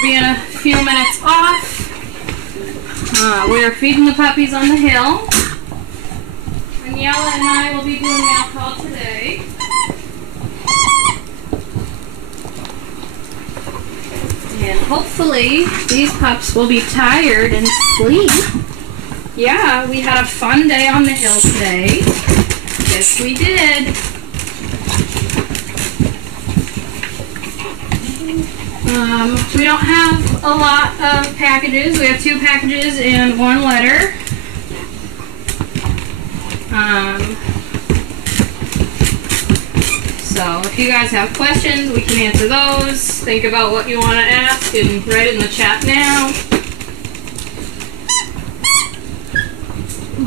for being a few minutes off. We're feeding the puppies on the hill. Aniela and I will be doing mail call today. And hopefully these pups will be tired and sleep. Yeah, we had a fun day on the hill today. Yes, we did. We don't have a lot of packages. We have 2 packages and 1 letter. So if you guys have questions, we can answer those. Think about what you want to ask and write it in the chat now.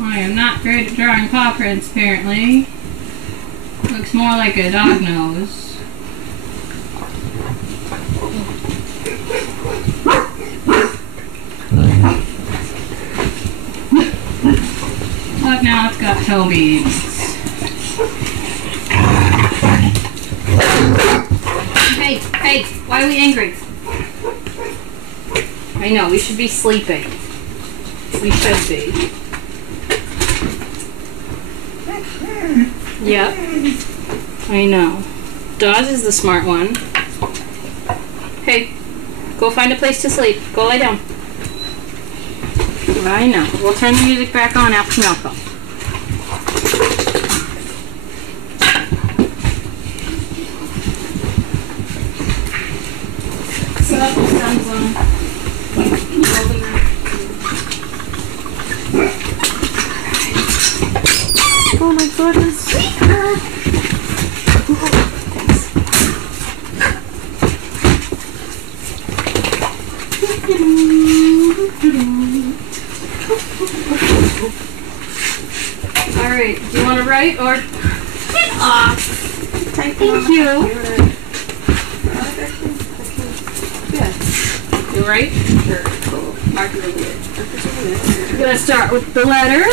I am not great at drawing paw prints, apparently. Looks more like a dog nose. But now it's got toe beads. Hey, why are we angry? I know, we should be sleeping. We should be. Yep. I know. Dawes is the smart one. Hey, go find a place to sleep. Go lay down. I know. We'll turn the music back on after mail call. Set up the sun zone. Open that. Oh my goodness. Alright, do you want to write or get off? Thank you. Yeah. You write? Sure. Cool. Mark it in here. I'm going to start with the letter.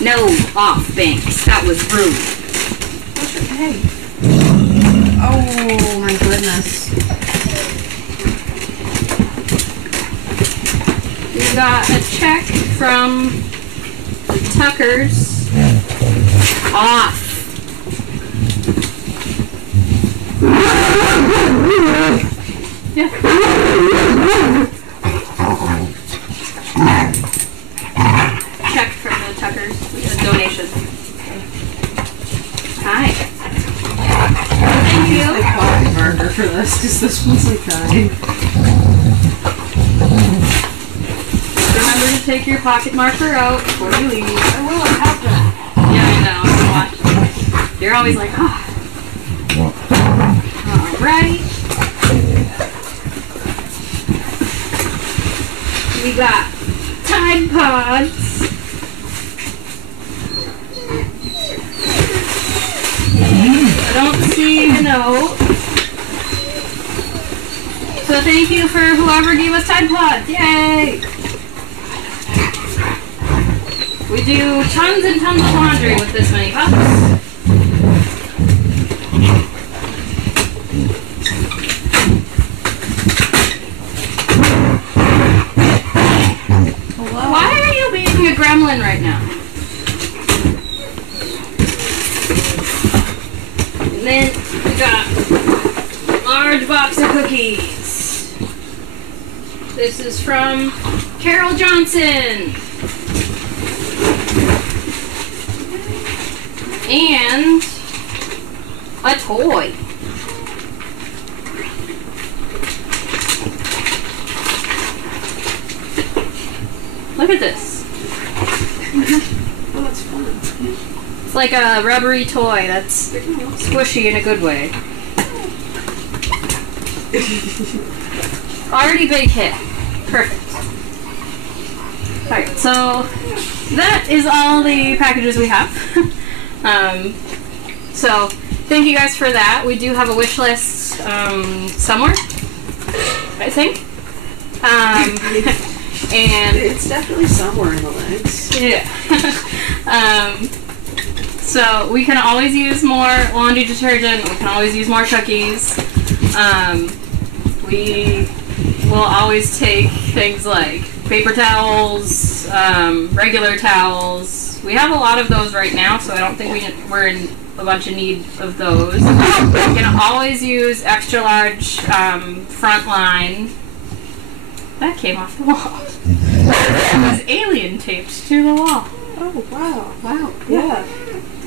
No, off, Banks. That was rude. Hey. Oh my goodness. We got a check from the Tuckers. Off. Yeah. Check from the Tuckers. A donation. Hi. Thank you. I caught the burger for this because this one's like dying. Remember to take your pocket marker out before you leave. I will, I have to. Yeah, I know. Watch. You're always like, oh. Alright. We got Tide Pods. I don't see a note. So thank you for whoever gave us Tide Pods. Yay! We do tons and tons of laundry with this many pups. Why are you being a gremlin right now? And then we got a large box of cookies. This is from Carol Johnson. And a toy. Look at this. Oh, that's fun. It's like a rubbery toy that's squishy in a good way. Already big hit. Perfect. Alright, so that is all the packages we have. So thank you guys for that. We do have a wish list somewhere, I think. And it's definitely somewhere in the legs. yeah. So we can always use more laundry detergent. We can always use more cookies. We will always take things like paper towels, regular towels. We have a lot of those right now, so I don't think we're in a bunch of need of those. We can always use extra large Frontline. That came off the wall. It was alien taped to the wall. Oh, wow. Wow. Yeah.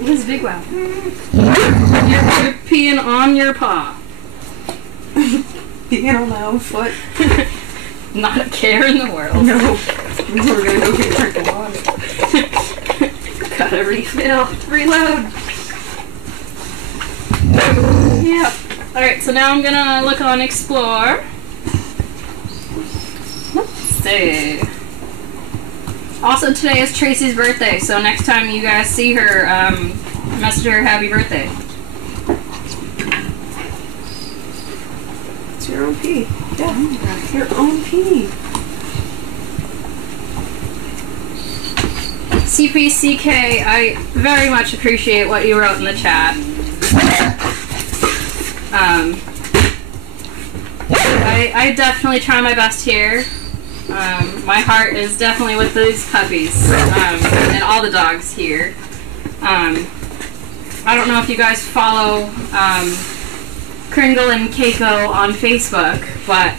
It was a big wow. You're peeing on your paw. Peeing on my own foot. Not a care in the world. No. We're gonna go get a drink of water. Gotta refill. Reload. Yeah. Alright, so now I'm gonna look on Explore. Let's see. Also, today is Tracy's birthday, so next time you guys see her, message her happy birthday. It's your own pee. Yeah. Your own pee. CPCK, I very much appreciate what you wrote in the chat. I definitely try my best here. My heart is definitely with these puppies and all the dogs here. I don't know if you guys follow Kringle and Keiko on Facebook, but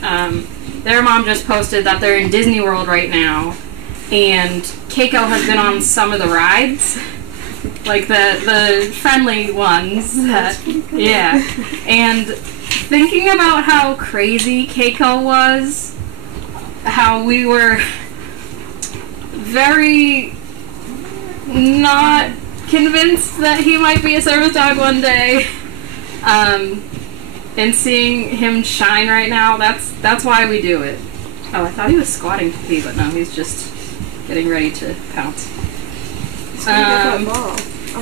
their mom just posted that they're in Disney World right now, and Keiko has been on some of the rides, like the friendly ones. Yeah, and thinking about how crazy Keiko was, how we were very not convinced that he might be a service dog one day, and seeing him shine right now, that's why we do it. Oh, I thought he was squatting to pee, but no, he's just getting ready to pounce.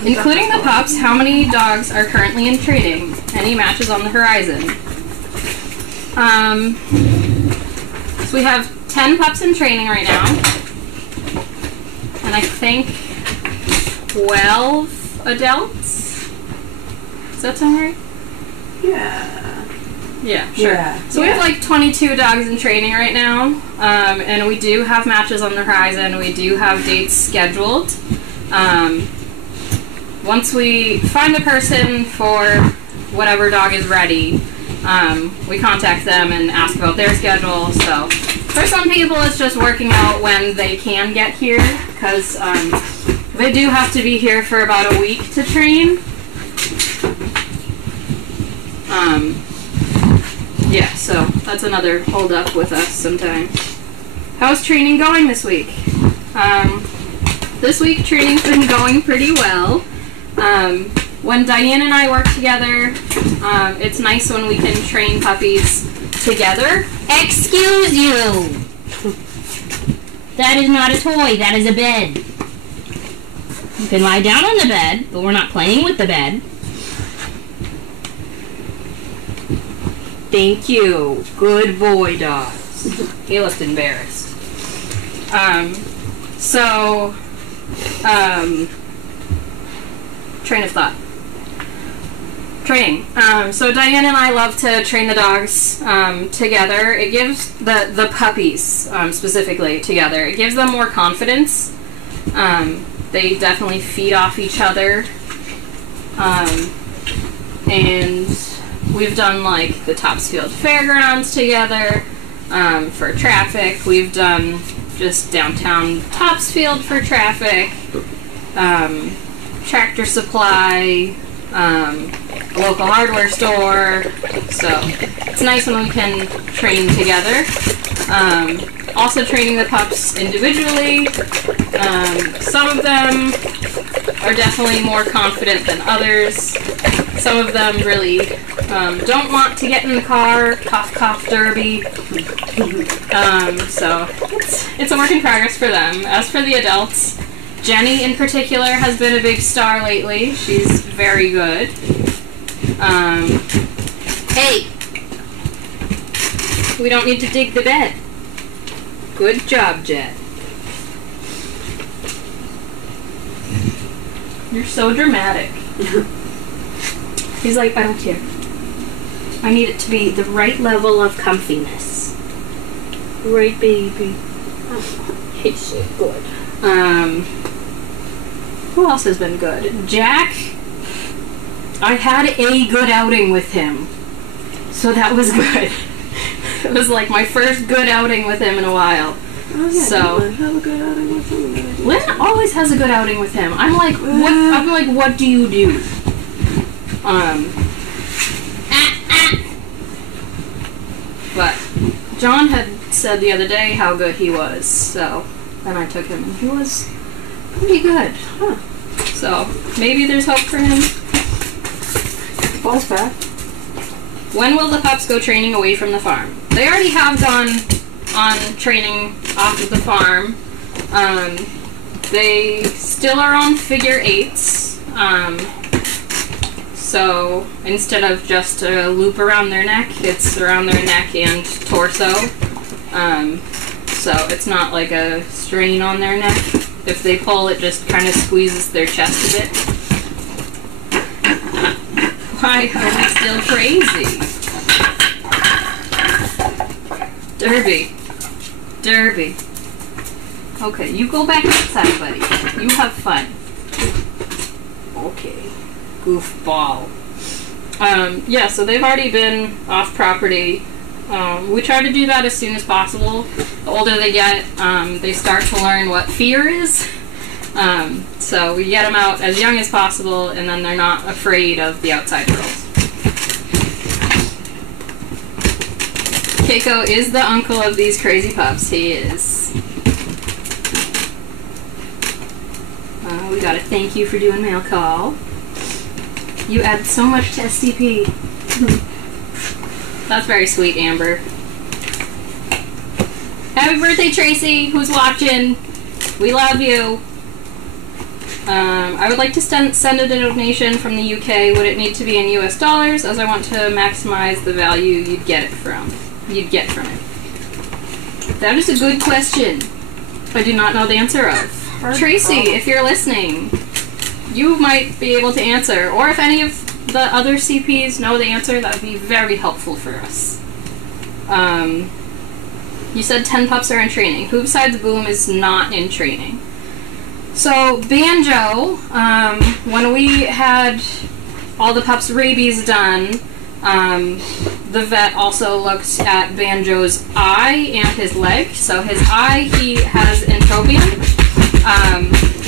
Including the pups, how many dogs are currently in training? Any matches on the horizon? So we have 10 pups in training right now, and I think 12 adults. Does that sound right? Yeah. Yeah, sure. Yeah. So we have like 22 dogs in training right now, and we do have matches on the horizon. We do have dates scheduled. Once we find the person for whatever dog is ready, we contact them and ask about their schedule. So for some people, it's just working out when they can get here, because they do have to be here for about a week to train. Yeah, so that's another hold up with us sometimes. How's training going this week? This week training's been going pretty well. When Diane and I work together, it's nice when we can train puppies together. Excuse you! That is not a toy, that is a bed. You can lie down on the bed, but we're not playing with the bed. Thank you. Good boy, dogs. He looked embarrassed. Train of thought. Training. So Diane and I love to train the dogs together. It gives the puppies specifically together. It gives them more confidence. They definitely feed off each other. And we've done like the Topsfield Fairgrounds together for traffic. We've done just downtown Topsfield for traffic. Tractor Supply, a local hardware store. So it's nice when we can train together. Also training the pups individually. Some of them are definitely more confident than others. Some of them really don't want to get in the car. Cough, cough, derby. So it's a work in progress for them. As for the adults, Jenny in particular has been a big star lately. She's very good. Hey! We don't need to dig the bed. Good job, Jet. You're so dramatic. He's like, I don't care. I need it to be the right level of comfiness. Right, baby. He's so good. Who else has been good? Jack. I had a good outing with him. So that was good. It was like my first good outing with him in a while. Oh, yeah, So Lynn, have a good outing with him. Lynn always has a good outing with him. I'm like, what do you do? But John had said the other day how good he was, so then I took him and he was pretty good. Huh. So maybe there's hope for him. Ball's back. When will the pups go training away from the farm? They already have gone on training off of the farm. They still are on figure eights. So instead of just a loop around their neck, it's around their neck and torso. So it's not like a strain on their neck. If they pull, it just kind of squeezes their chest a bit. Why are we still crazy? Derby. Okay, you go back outside, buddy. You have fun. Okay. Goofball. Yeah, so they've already been off property. We try to do that as soon as possible. The older they get, they start to learn what fear is. So we get them out as young as possible, and then they're not afraid of the outside world. Keiko is the uncle of these crazy pups. He is. We got a thank you for doing mail call. You add so much to SDP. That's very sweet, Amber. Happy birthday, Tracy, who's watching. We love you. I would like to send a donation from the UK. Would it need to be in US dollars, as I want to maximize the value you'd get from it? That is a good question. I do not know the answer of. Tracy, if you're listening, you might be able to answer. Or if any of the other CPs know the answer, that would be very helpful for us. You said 10 pups are in training. Who besides Boom is not in training? So, Banjo, when we had all the pups' rabies done, the vet also looked at Banjo's eye and his leg. So his eye, he has entropium,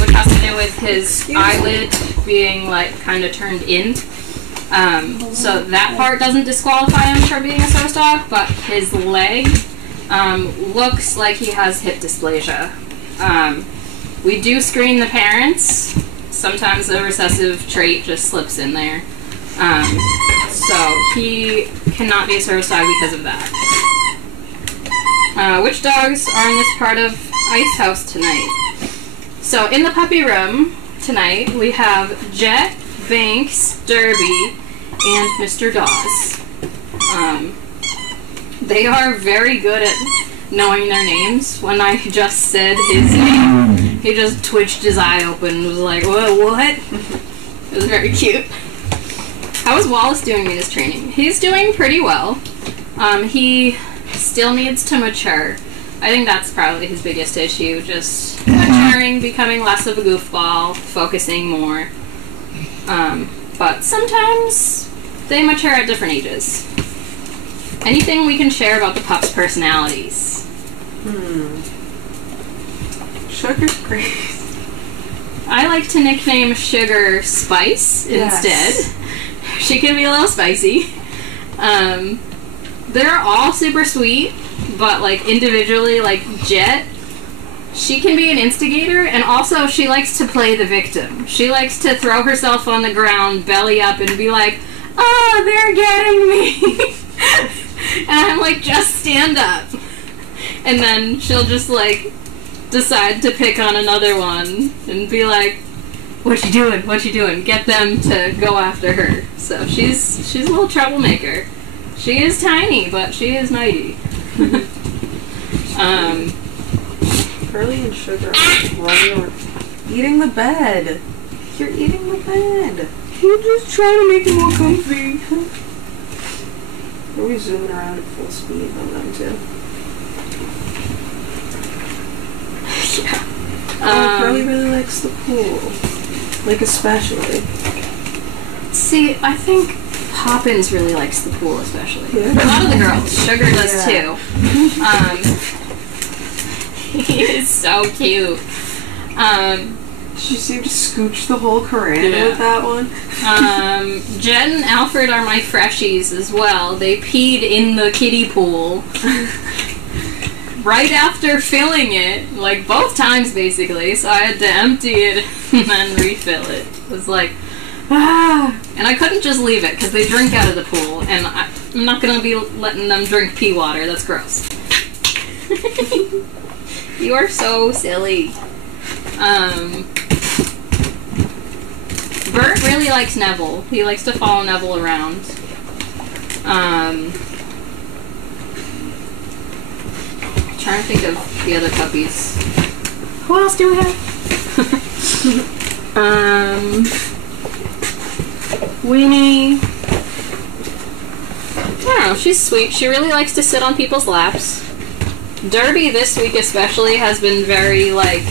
which has to do with his eyelid being like kind of turned in. So that part doesn't disqualify him from being a service dog, but his leg looks like he has hip dysplasia. We do screen the parents. Sometimes the recessive trait just slips in there. So he cannot be a service dog because of that. Which dogs are in this part of Ice House tonight? So in the puppy room tonight, we have Jet, Banks, Derby, and Mr. Dawes. They are very good at knowing their names. When I just said his name, he just twitched his eye open and was like, what? It was very cute. How is Wallace doing in his training? He's doing pretty well. He still needs to mature. I think that's probably his biggest issue, just maturing, becoming less of a goofball, focusing more. But sometimes they mature at different ages. Anything we can share about the pups' personalities? Sugar's great. I like to nickname Sugar Spice instead. She can be a little spicy. They're all super sweet, but like individually, like Jet, she can be an instigator, and also she likes to play the victim. She likes to throw herself on the ground, belly up, and be like, "Oh, they're getting me!" And I'm like, "Just stand up." And then she'll just like decide to pick on another one and be like, "What you doing? What you doing?" Get them to go after her. So she's a little troublemaker. She is tiny, but she is mighty. Curly and Sugar are running or eating the bed. you're eating the bed. You're just trying to make it more comfy. Are we zooming around at full speed on them too? Yeah. Curly really likes the pool. Like, especially. See, I think Poppins really likes the pool, especially. Yeah. A lot of the girls. Sugar does Yeah. too. He is so cute. She seemed to scooch the whole Corinne Yeah. with that one. Jen and Alfred are my freshies as well. They peed in the kiddie pool. Right after filling it, like both times basically, so I had to empty it and then refill it. It was like, and I couldn't just leave it because they drink out of the pool, and I'm not gonna be letting them drink pee water. That's gross. You are so silly. Bert really likes Neville. He likes to follow Neville around. Trying to think of the other puppies. Who else do we have? Weenie. I don't know, she's sweet. She really likes to sit on people's laps. Derby this week especially has been very, like,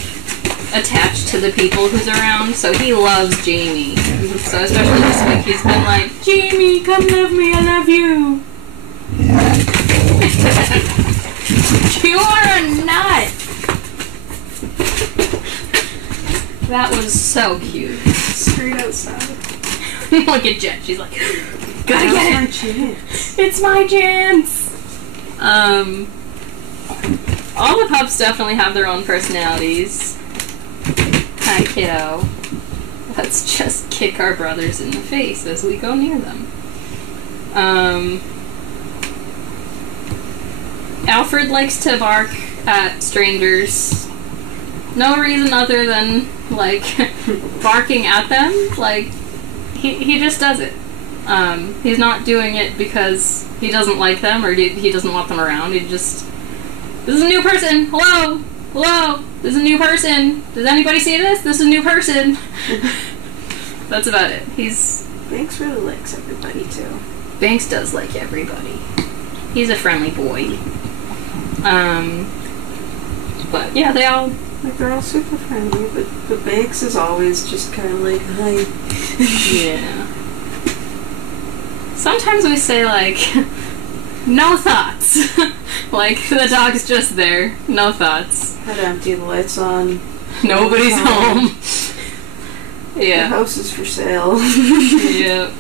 attached to the people who's around, so he loves Jamie. So especially this week he's been like, Jamie, come love me, I love you. You are a nut! That was so cute. Straight outside. Look at Jet, she's like, gotta Now's get my it! chance. It's my chance! All the pups definitely have their own personalities. Hi, kiddo. Let's just kick our brothers in the face as we go near them. Alfred likes to bark at strangers. No reason other than, like, barking at them. Like, he just does it. He's not doing it because he doesn't like them or he doesn't want them around. He just, this is a new person! Hello! Hello! This is a new person! Does anybody see this? This is a new person! That's about it. Banks really likes everybody too. Banks does like everybody. He's a friendly boy. But yeah, they're all super friendly, but Banks is always just kind of like, hi. yeah. Sometimes we say, like, no thoughts. Like, the dog's just there. No thoughts. Had to empty the lights on. Nobody's home. The Yeah. house is for sale. Yeah.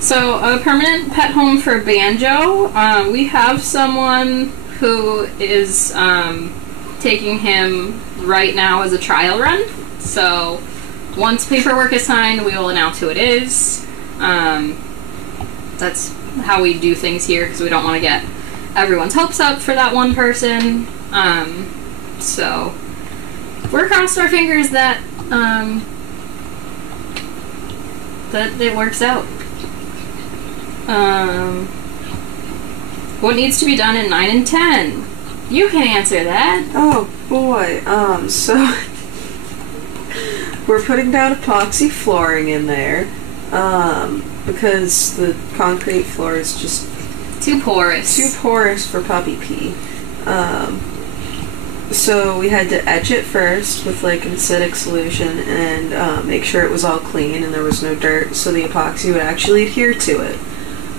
So, a permanent pet home for Banjo. We have someone who is taking him right now as a trial run. So, once paperwork is signed, we will announce who it is. That's how we do things here because we don't want to get everyone's hopes up for that one person. So, we're crossing our fingers that that it works out. What needs to be done in 9 and 10? You can answer that. Oh boy, so we're putting down epoxy flooring in there, because the concrete floor is just Too porous. too porous for puppy pee. So we had to etch it first with like an acidic solution and make sure it was all clean and there was no dirt so the epoxy would actually adhere to it.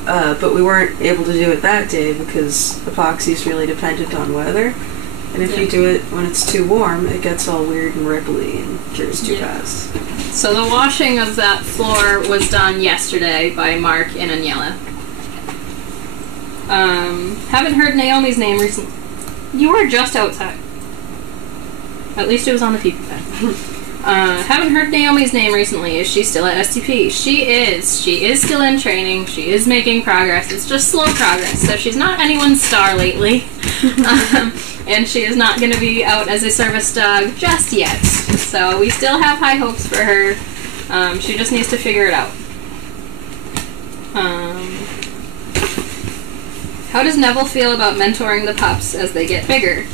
But we weren't able to do it that day because epoxy is really dependent on weather. And if you do it when it's too warm, it gets all weird and ripply and cures too fast. So the washing of that floor was done yesterday by Mark and Aniela. Haven't heard Naomi's name recently. You were just outside. At least it was on the peepee bed. Haven't heard Naomi's name recently. Is she still at SDP? She is. She is still in training. She is making progress. It's just slow progress. So she's not anyone's star lately. And she is not going to be out as a service dog just yet. So we still have high hopes for her. She just needs to figure it out. How does Neville feel about mentoring the pups as they get bigger?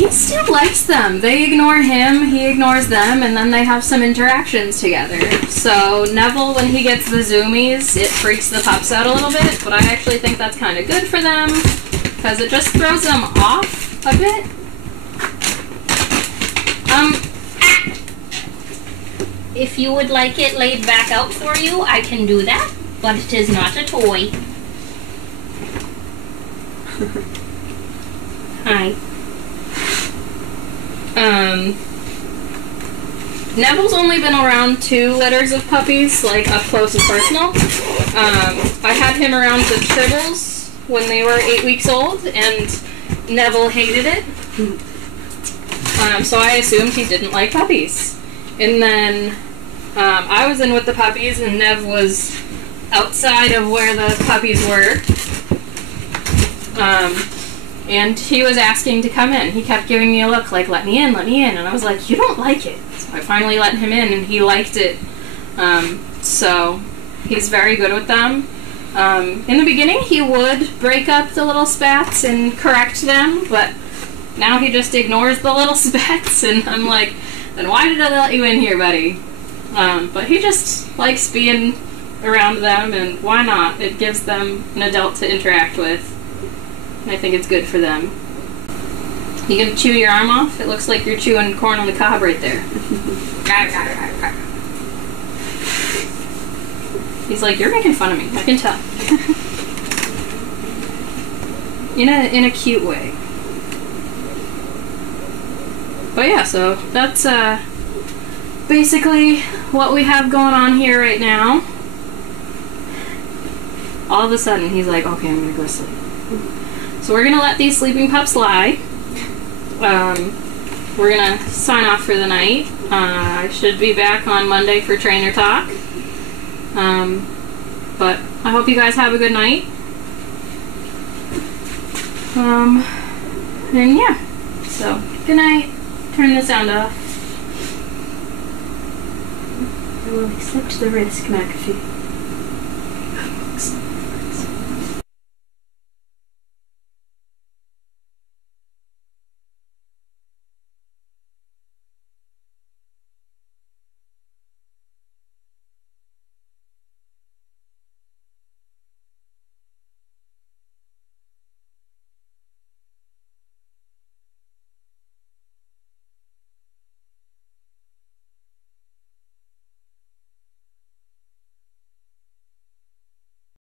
he still likes them. They ignore him, he ignores them, and then they have some interactions together. So Neville, when he gets the zoomies, it freaks the pups out a little bit, but I actually think that's kind of good for them, because it just throws them off a bit. If you would like it laid back out for you, I can do that, but it is not a toy. Hi. Neville's only been around 2 litters of puppies, like up close and personal. I had him around the Tribbles when they were 8 weeks old, and Neville hated it. So I assumed he didn't like puppies. And then I was in with the puppies, and Nev was outside of where the puppies were. And he was asking to come in. He kept giving me a look like, let me in, and I was like, you don't like it. So I finally let him in, and he liked it. So he's very good with them. In the beginning, he would break up the little spats and correct them, but now he just ignores the little spats, and I'm like, then why did I let you in here, buddy? But he just likes being around them, and why not? It gives them an adult to interact with. And I think it's good for them. You gonna chew your arm off? It looks like you're chewing corn on the cob right there. He's like, you're making fun of me. I can tell. in a cute way. But yeah, so that's basically what we have going on here right now. All of a sudden, he's like, okay, I'm gonna go sleep. So we're gonna let these sleeping pups lie. We're gonna sign off for the night. I should be back on Monday for trainer talk. But I hope you guys have a good night. And yeah. So, good night. Turn the sound off. I will accept the risk, McAfee.